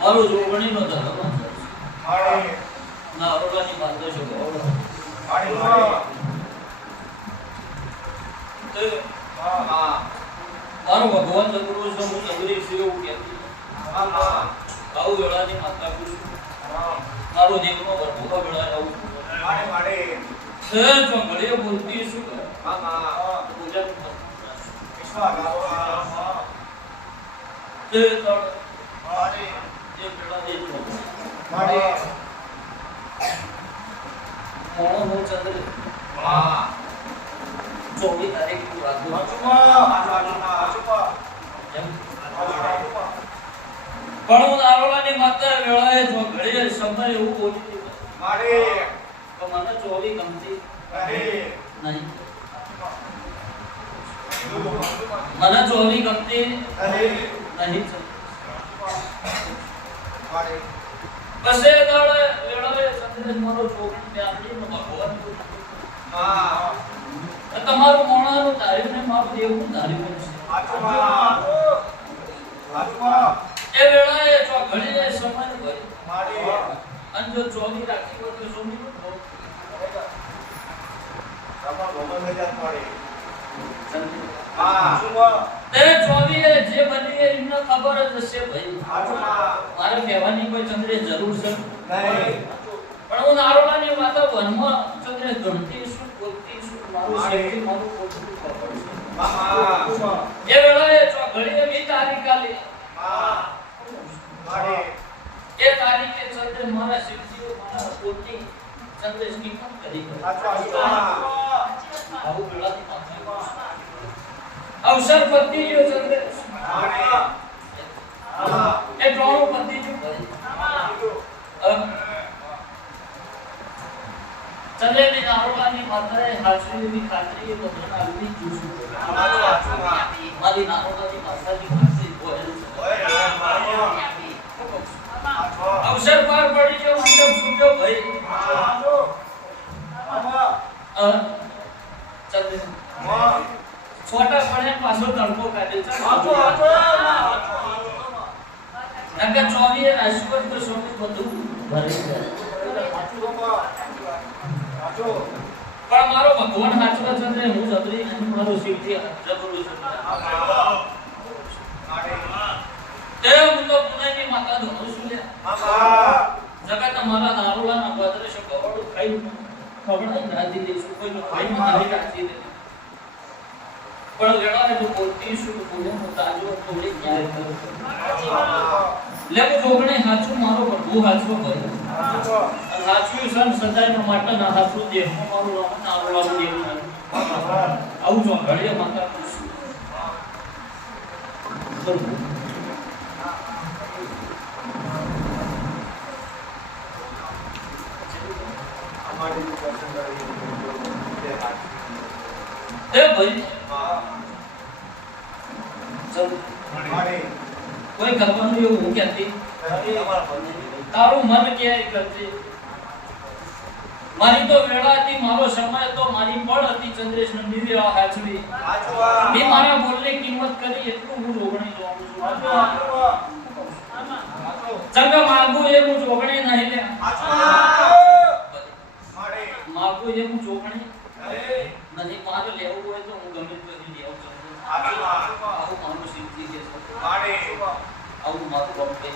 મારો જોગણી નો ધર્મ ના અરોડાની માનતો છો મારો ભગવાન જગુરુ છે હું જગરી છે એવું કહેતી આવું વેળાની માતા કરું મારો દેવનો ભરભૂકા વેળા આવું છે જો ઘડીએ બોલતી શું પૂજા તે તો જે વેળા દે મોણો હું ચંદ્ર 24 તારીખ નું રાખું પણ હું નારોલાની માતા વેળાએ જો ઘડીએ સમય એવું બોલી તો મને 24 ગમતી નહીં મને 24 ગમતી નહીં બસે દાડે વેળાએ ચંદ્રેશ મારો છોકરો પ્યારી નો ભગવાન તમારું મોણાનું ધાર્યું ને મારું દેવનું ધાર્યું છે એ વેળાએ જો ઘડીએ સમય ભાઈ અને જો 24 રાખી હોય તો સોમી તે 24 જે બની એમને ખબર જ હશે ભાઈ મારે કહેવાની કોઈ ચંદ્રેશ જરૂર છે નહીં પણ હું નારોલાની માતા વનમાં ચંદ્રેશ ગણતી શું બોલતી શું મારું શેઠી મારું પોતું ખબર છે એ વેળાએ જો ઘડીએ 20 તારીખ આલી એ તારીખે ચંદ્રેશ મારા શેઠીઓ મારા પોતી ચંદ્રેશ ની પણ કરી આવું વેળાની માતા અવસર પતિ જો ચંદ્રેશ એ ત્રણ પતિ જો ચંદ્રેશની નારોલાની માતાએ હાજરીની ખાતરી એ બધાના અલની જોશું મારી નારોલાની માતાની ખાતરી બોલ અવસર પાર પડી જો મંડપ છૂટ્યો ભાઈ ચંદ્રેશ છોટા પડે પાછો તડકો કાઢે છે નકે 24 રાશિવત તો સોની બધું ભરી જાય પણ મારો ભગવાન હાચવા ચંદ્રે હું જબરી અને મારો શિવજી જબરું છે તે હું તો પુણેની માતા ધોનું છું લે જગત મારા નારોલાના ભદ્રેશ ગવડું ખાઈ ખવડાઈ રાજી દેશું કોઈ ખાઈ મારી રાજી દે પણ વેળાએ તો બોલતી શું બોલે હું તાજો થોડી ક્યારે કરું લે હું જોગણે હાચું મારો પ્રભુ હાચવો ભાઈ હાચું સન સદાયનો માટે ના હાચું દેહ મારું નારોલાનું દેવ આવું જો ઘડીએ માતા પૂછું એ ભાઈ કોઈ કરવાનું એવું હું કહેતી તારું મન ક્યાંય કરતી મારી તો વેળા હતી મારો સમય તો મારી પળ હતી ચંદ્રેશ ને દિવ્ય હાજરી મે મારા બોલની કિંમત કરી એટલું હું જોગણી જોઉં છું જંગ માગું એ હું જોગણી નહીં લે માગું એ હું જોગણી નહીં મારે લેવું હોય તો હું ગમે તે લેવું છું આવું મારું શિવજી કે છે આવું મારું ગમે તે